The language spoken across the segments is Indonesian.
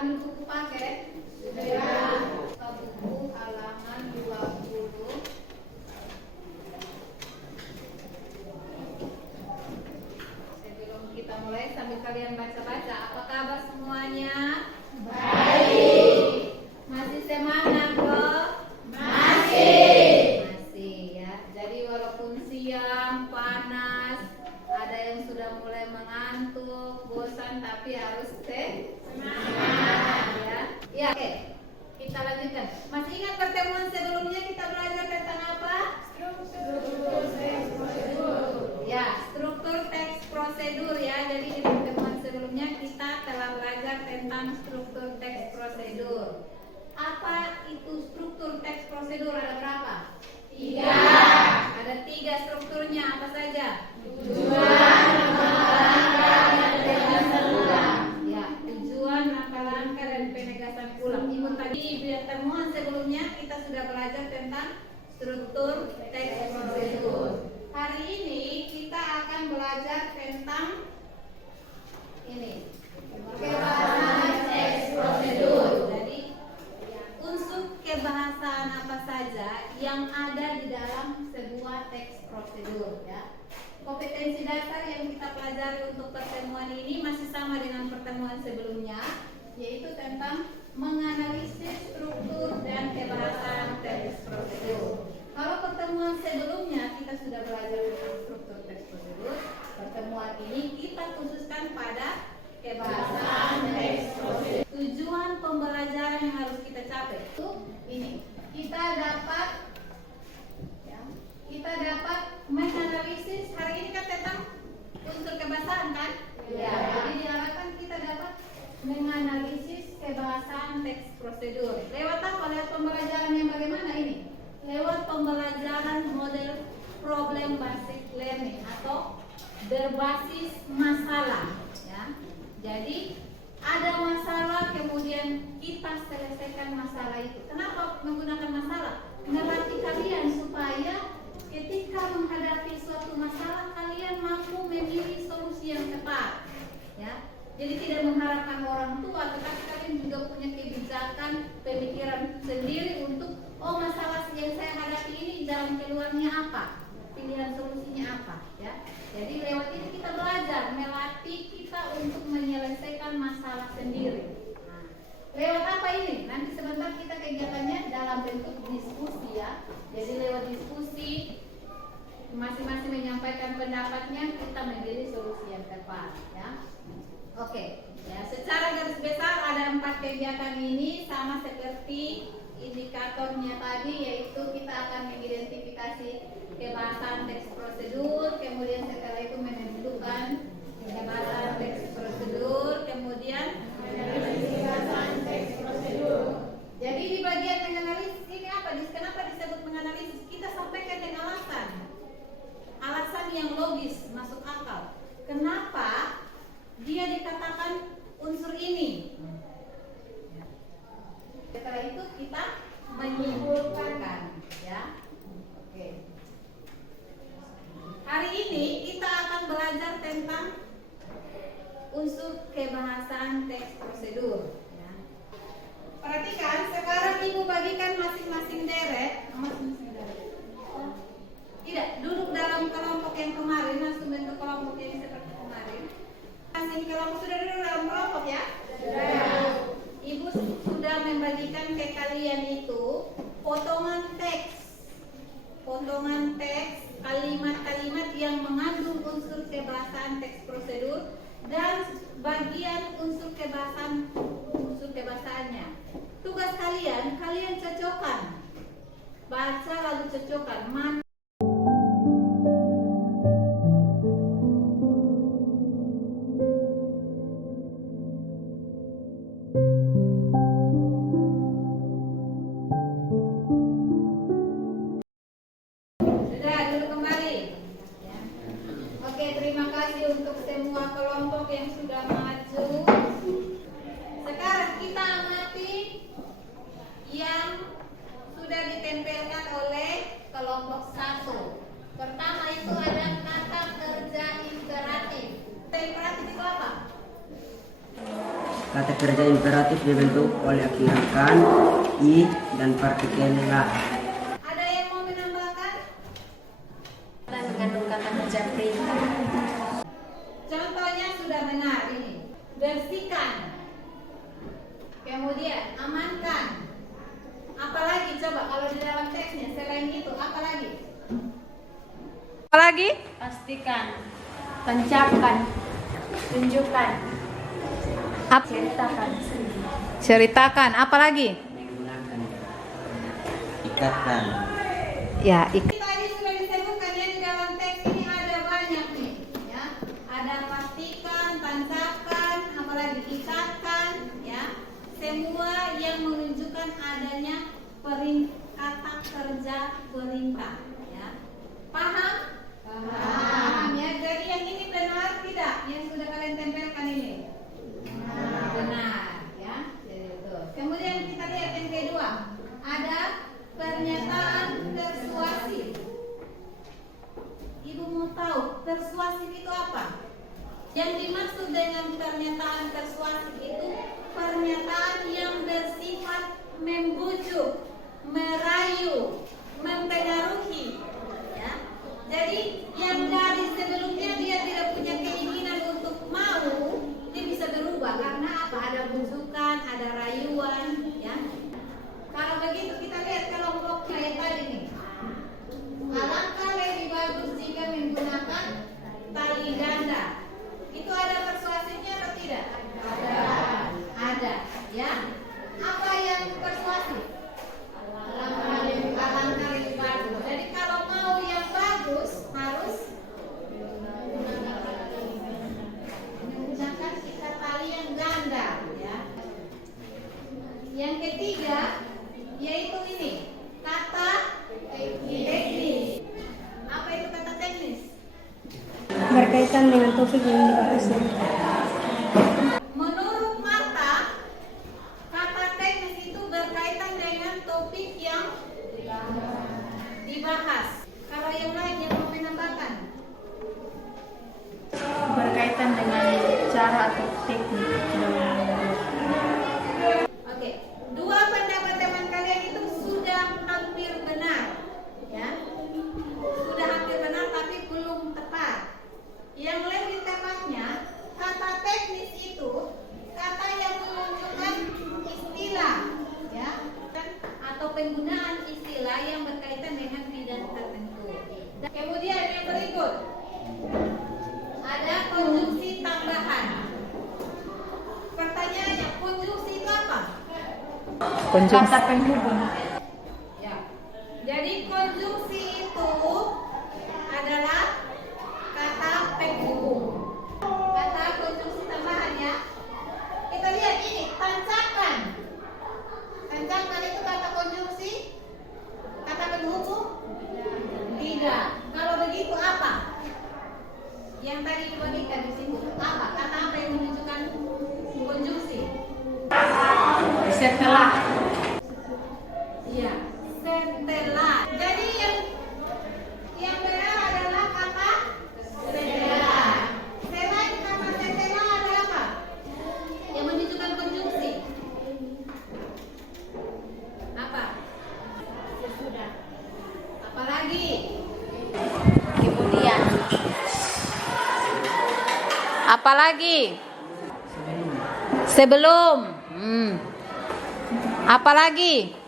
ambil buku paket? Sudah. Buka buku halaman 20. Sebelum kita mulai, sambil kalian baca-baca, apa kabar semuanya? Baik. Masih semangat loh? Masih ya. Jadi walaupun siang, panas, ada yang sudah mulai mengantuk, bosan, tapi harus semangat ya. Ya, oke. Kita lanjutkan. Masih ingat pertemuan sebelumnya kita belajar tentang apa? Struktur teks prosedur. Ya, struktur teks prosedur ya. Jadi di pertemuan sebelumnya kita telah belajar tentang struktur teks prosedur. Apa itu struktur teks prosedur? Ada berapa? 3. Ada 3 strukturnya. Apa saja? Tujuan, langkah-langkah, dan penegasan ulang. Ya, tujuan, langkah-langkah, dan penegasan ulang. Ibu tadi di pertemuan sebelumnya kita sudah belajar tentang struktur teks prosedur. Hari ini kita akan belajar tentang ini, kebahasaan teks prosedur. Jadi unsur kebahasaan apa saja yang ada di dalam sebuah teks prosedur ya. Kompetensi dasar yang kita pelajari untuk pertemuan ini masih sama dengan pertemuan sebelumnya, yaitu tentang menganalisis struktur dan kebahasaan teks prosedur. Kalau pertemuan sebelumnya kita sudah belajar tentang struktur teks prosedur, pertemuan ini kita khususkan pada kebahasaan teks prosedur. Tujuan pembelajaran yang harus kita capai itu ini. Kita dapat menganalisis. Hari ini kan tentang unsur kebahasaan kan? Ya. Jadi diharapkan kita dapat menganalisis kebahasaan teks prosedur. Lewat apa? Lewat pembelajaran yang bagaimana ini? Lewat pembelajaran model problem based learning atau berbasis masalah ya. Jadi ada masalah, kemudian kita selesaikan masalah itu. Kenapa menggunakan masalah? Melatih kalian supaya ketika menghadapi suatu masalah kalian mampu memilih solusi yang tepat ya. Jadi tidak mengharapkan orang tua, tetapi kalian juga punya kebijakan, pemikiran sendiri untuk masalah yang saya hadapi ini jalan keluarnya apa, pilihan solusinya apa ya. Jadi lewat ini kita belajar, melatih kita untuk menyelesaikan masalah sendiri. Nah, lewat apa ini? Nanti sebentar kita kegiatannya dalam bentuk diskusi ya. Jadi lewat diskusi masing-masing menyampaikan pendapatnya, kita memilih solusi yang tepat ya. Oke, ya secara garis besar ada 4 kegiatan ini sama seperti indikatornya tadi, yaitu kita akan mengidentifikasi kebahasaan teks prosedur, kemudian setelah itu menentukan kebahasaan teks prosedur, kemudian menganalisis teks prosedur. Jadi di bagian menganalisis ini apa? Kenapa disebut menganalisis? Kita sampaikan dengan alasan yang logis, masuk akal. Kenapa dia dikatakan unsur ini? Setelah itu kita menyimpulkan ya. Oke. Hari ini kita akan belajar tentang unsur kebahasaan teks prosedur ya. Perhatikan, sekarang Ibu bagikan masing-masing deret. Tidak, duduk dalam kelompok yang kemarin, langsung bentuk kelompok yang seperti kemarin. Masing kelompok sudah duduk dalam kelompok ya? Sudah. Ibu sudah membagikan ke kalian itu potongan teks, kalimat-kalimat yang mengandung unsur kebahasaan teks prosedur dan bagian unsur kebahasaannya. Tugas kalian cocokkan, baca lalu cocokkan mana. Terima kasih untuk semua kelompok yang sudah maju. Sekarang kita amati yang sudah ditempelkan oleh kelompok 1. Pertama itu ada kata kerja imperatif. Imperatif itu apa? Kata kerja imperatif dibentuk oleh akhiran kan, i, dan partikel la. Ada yang mau menambahkan? Dan mengandung kata kerja perintah. Contohnya sudah benar ini. Bersihkan. Kemudian amankan. Apalagi coba kalau di dalam teksnya selain itu apalagi? Apalagi? Pastikan, tancapkan, tunjukkan, ceritakan. Ceritakan. Apalagi? Menggunakan, ikatkan. Ya, tadi sudah disebutkan ya di dalam teks ini ada banyak nih, ya. Ada pastikan, tancapkan, apalagi ikatkan, ya. Semua yang menunjukkan adanya kata kerja perintah, ya. Paham? Paham ya. Jadi yang ini benar tidak? Yang sudah kalian tempelkan ini? Benar, ya. Jadi itu. Kemudian kita lihat yang kedua. Ada pernyataan persuasif. Ibu mau tahu persuasif itu apa? Yang dimaksud dengan pernyataan persuasif itu pernyataan yang bersifat membujuk, merayu, mempengaruhi. Ya. Jadi yang dari sebelumnya dia tidak punya keinginan untuk mau, dia bisa berubah karena apa? Ada bujukan, ada rayuan, ya. Kalau begitu kita lihat kelompok kayak tadi nih. Alangkah lebih bagus jika menggunakan tali ganda. Itu ada persuasifnya atau tidak? Ada, ya. Apa yang persuasif? Alangkah lebih bagus. Jadi kalau mau yang bagus harus menggunakan ikat tali yang ganda, ya. Yang ketiga yaitu ini kata teknis. Apa itu kata teknis? Berkaitan dengan topik yang dibahas. Menurut Marta, kata teknis itu berkaitan dengan topik yang dibahas. Kalau yang lain yang mau menambahkan? Berkaitan dengan cara atau teknik. Oke, dua pendapat teman kalian itu sudah hampir benar, ya. Sudah hampir benar tapi belum tepat. Yang lebih tepatnya, kata teknis itu kata yang menunjukkan istilah, ya, atau penggunaan istilah yang berkaitan dengan bidang tertentu. Kemudian yang berikut ada konjungsi tambahan. Pertanyaannya, konjungsi itu apa? Kata penghubung. Ya. Jadi konjungsi itu adalah kata penghubung. Kata konjungsi tambahan, ya. Kita lihat ini, tancapkan. Tancapkan itu kata konjungsi, kata penghubung? Tidak. Kalau begitu apa? Yang tadi dibagikan di sini apa? Kata apa yang menunjukkan konjungsi? Setelah. Iya, setelah. Jadi yang benar adalah kata setelah. Selain kata setelah ada apa? Yang menunjukkan konjungsi. Apa? Sesudah. Apalagi? Kemudian. Apalagi? Sebelum. Apalagi?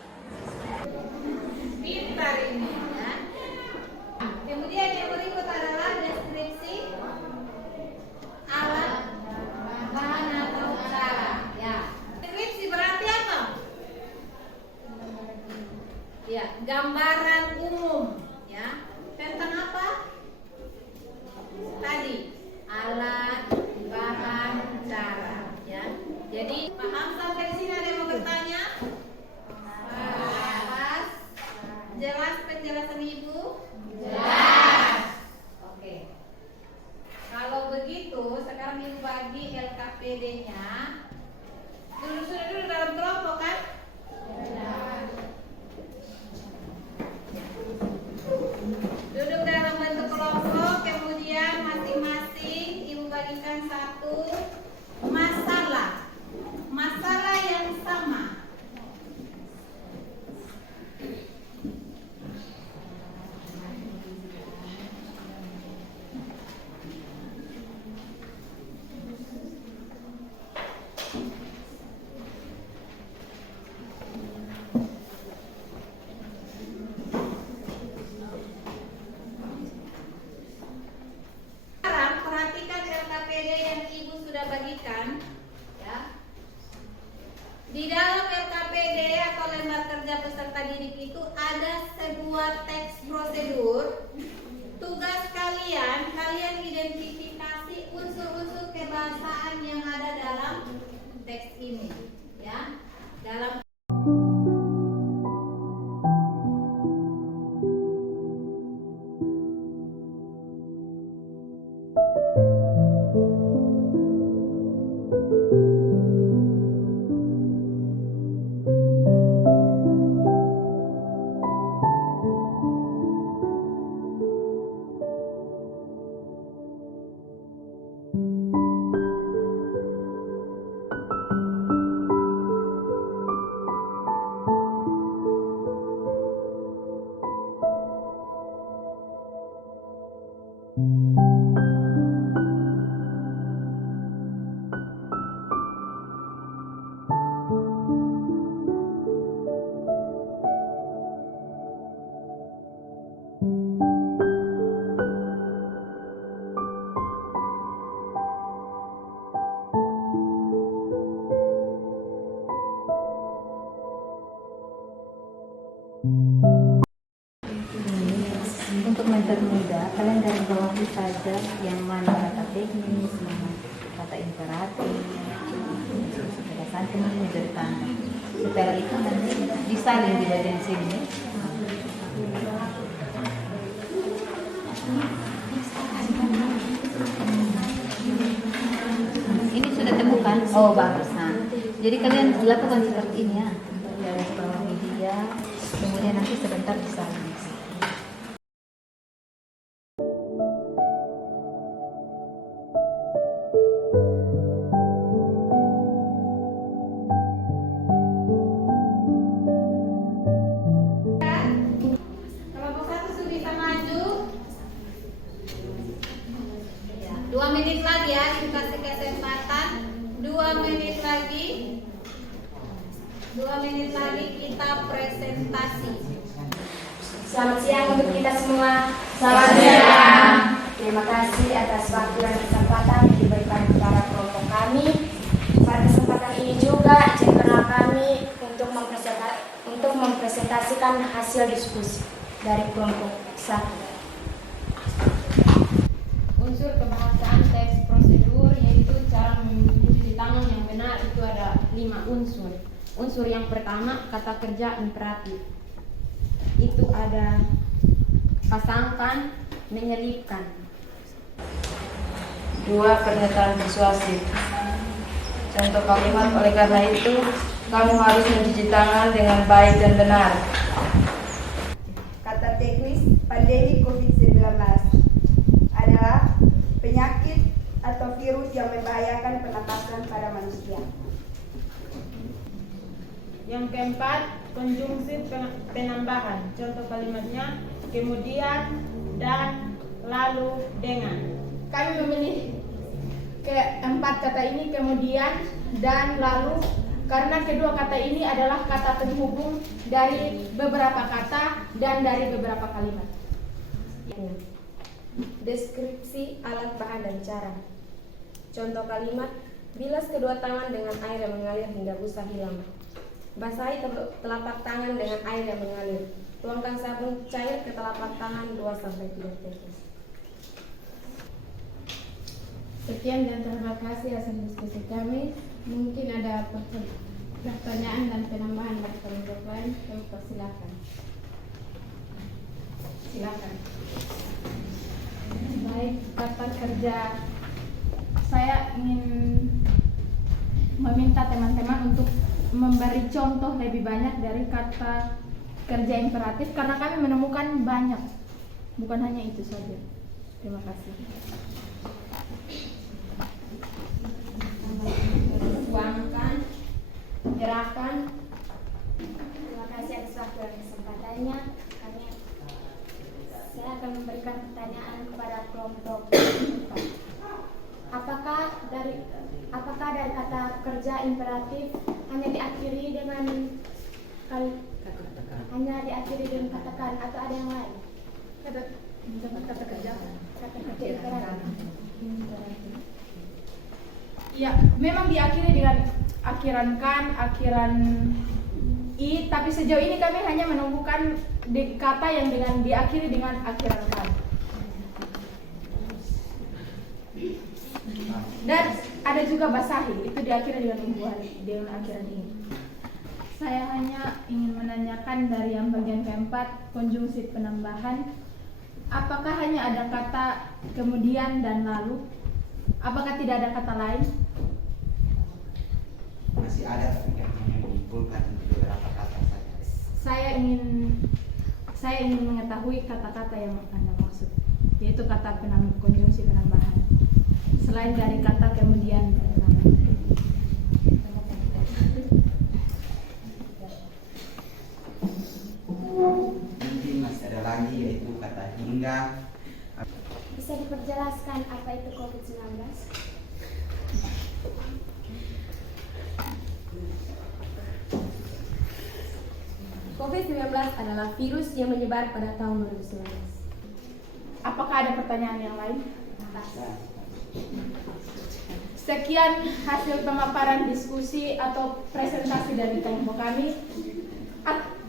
Pintar ini, ya. Kemudian yang berikut adalah deskripsi alat, bahan atau cara, ya. Deskripsi berarti apa? Ya, gambaran umum, ya. Tentang apa? Tadi alat, bahan, cara, ya. Jadi paham sampai di sini? Ada yang mau bertanya? Jelas penjelasan Ibu? Jelas. Oke. Kalau begitu sekarang Ibu bagi LKPD-nya. Sudah dulu dalam kelompok kan? Duduk dalam bentuk kelompok, kemudian masing-masing Ibu bagikan satu masalah. Sekarang perhatikan LKPD yang Ibu sudah bagikan, ya. Di dalam LKPD atau lembar kerja peserta didik itu ada sebuah teks prosedur. Tugas kalian identifikasi unsur-unsur kebahasaan yang ada dalam teks ini, ya. Dalam Untuk mempermudah, kalian garis bawahi saja yang mana kata teknis, mana kata imperatif, kata santai menjadi tanda. Setelah itu nanti disalin di bagian sini. Ini sudah temukan? Oh bagus. Nah, jadi kalian lakukan seperti ini ya. Garis bawahi dia, kemudian nanti sebentar disalin. kelompok 1 sudah bisa maju. Ya, 2 menit lagi ya, dikasih kesempatan. 2 menit lagi. 2 menit lagi kita presentasi. Selamat siang untuk kita semua. Selamat siang. Terima kasih atas waktu dan kesempatan yang diberikan kepada kelompok kami. Pada kesempatan ini juga channel kami untuk mempresentasikan hasil diskusi dari kelompok 1. Unsur kebahasaan teks prosedur yaitu cara mencuci tangan yang benar itu ada 5 unsur. Unsur yang pertama kata kerja imperatif. Itu ada pasangkan, menyelipkan. 2. Pernyataan persuasif. Contoh kalimat, oleh karena itu kamu harus mencuci tangan dengan baik dan benar. Kata teknis pandemi COVID-19 adalah penyakit atau virus yang membahayakan pernapasan pada manusia. Yang keempat, konjungsi penambahan. Contoh kalimatnya kemudian, dan, lalu, dengan. Kami memilih keempat kata ini, kemudian, dan, lalu, karena kedua kata ini adalah kata penghubung dari beberapa kata dan dari beberapa kalimat. Deskripsi alat bahan dan cara. Contoh kalimat, bilas kedua tangan dengan air yang mengalir hingga busa hilang. Basahi telapak tangan dengan air yang mengalir. Tuangkan sabun cair ke telapak tangan 2-3 tetes. Sekian dan terima kasih hasil diskusi kami. Mungkin ada pertanyaan dan penambahan dari kelompok lain, kami persilakan. Silakan. Baik, kata kerja. Saya ingin meminta teman-teman untuk memberi contoh lebih banyak dari kata kerja imperatif karena kami menemukan banyak, bukan hanya itu saja. Terima kasih. Tuangkan, gerakan. Terima kasih atas waktu dan kesempatannya. Saya akan memberikan pertanyaan kepada kelompok 4. Apakah dari kata kerja imperatif hanya diakhiri dengan katakan atau ada yang lain? Kata kerja imperatif. Ya, memang diakhiri dengan akhiran kan, akhiran i, tapi sejauh ini kami hanya menemukan kata yang dengan diakhiri dengan akhiran kan. Dan ada juga basahi, itu diakhiri dengan akhiran ini. Saya hanya ingin menanyakan dari yang bagian keempat, konjungsi penambahan. Apakah hanya ada kata kemudian dan lalu? Apakah tidak ada kata lain? Masih ada, tapi kan hanya menyimpulkan beberapa kata saja. Saya ingin mengetahui kata-kata yang Anda maksud, yaitu kata konjungsi penambahan. Selain dari kata kemudian dan lalu. Mungkin masih ada lagi, yaitu kata hingga. Bisa diperjelaskan apa itu COVID-19? COVID-19 adalah virus yang menyebar pada tahun 2019. Apakah ada pertanyaan yang lain? Sekian hasil pemaparan diskusi atau presentasi dari kelompok kami.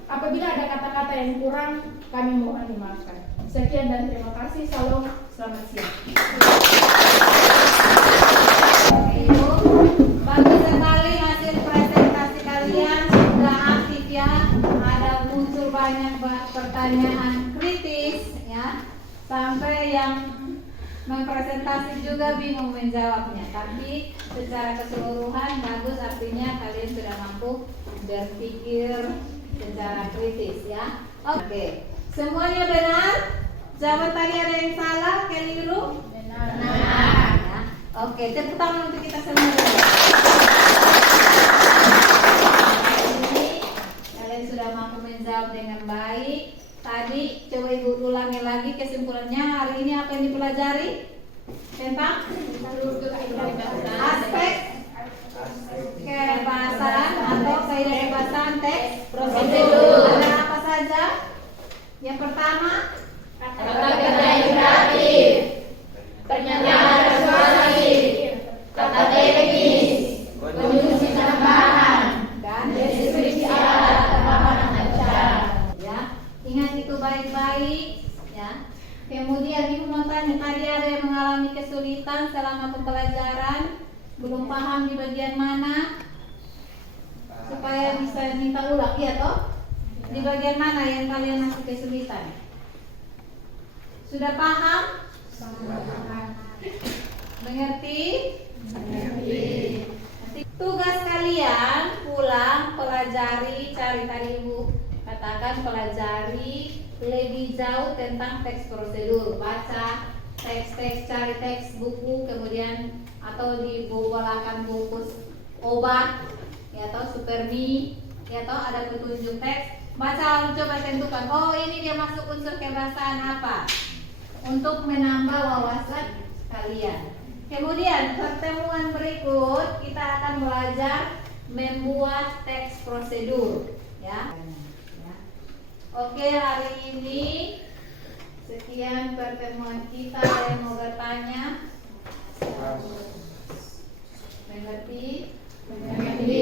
Apabila ada kata-kata yang kurang, kami mohon dimaafkan. Sekian dan terima kasih. Salam, selamat siang. Bagus sekali hasil presentasi kalian, sudah aktif ya. Ada muncul banyak pertanyaan kritis ya. Sampai yang mempresentasi juga bingung menjawabnya. Tapi secara keseluruhan bagus, artinya kalian sudah mampu berpikir secara kritis ya. Oke. Semuanya benar? Jawab tadi ada yang salah, keliru? Benar. Ya. Oke, tepuk tangan untuk kita semua. Ini kalian sudah mampu menjawab dengan baik. Tadi coba ibu ulangi lagi kesimpulannya. Hari ini apa yang dipelajari? Tentang aspek kebahasaan atau kaidah kebahasaan teks prosedur. Ada apa saja? Yang pertama, Kata-kata imperatif, pernyataan persuasif, kata teknis, konjungsi tambahan, dan deskripsi alat pemaparan acara. ya, ingat itu baik-baik ya. Kemudian ibu mau tanya, tadi ada yang mengalami kesulitan selama pembelajaran, belum paham di bagian mana, supaya bisa minta ulang, iya toh? Di bagian mana yang kalian masih kesulitan? Sudah paham? Mengerti? Tugas kalian pulang pelajari, cari tadi ibu katakan pelajari lebih jauh tentang teks prosedur, baca teks-teks, cari teks buku, kemudian atau dibolakan buku obat, ya atau supermi, ya atau ada petunjuk teks. Baca lalu coba tentukan, oh ini dia masuk unsur kebahasaan apa, untuk menambah wawasan kalian. Kemudian pertemuan berikut kita akan belajar membuat teks prosedur, ya. Oke, hari ini sekian pertemuan kita. Ada yang mau bertanya? Mengerti? Mengerti.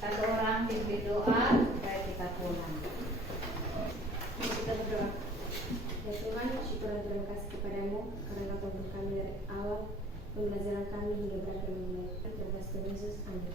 Satu orang pimpin doa supaya kita pulang. Kita berdoa. Ya Tuhan, syukur dan terima kasih kepadamu karena Kau beri kami dari awal pembelajaran kami hingga berakhir mengenai. Terima kasih Tuhan Yesus. Amin.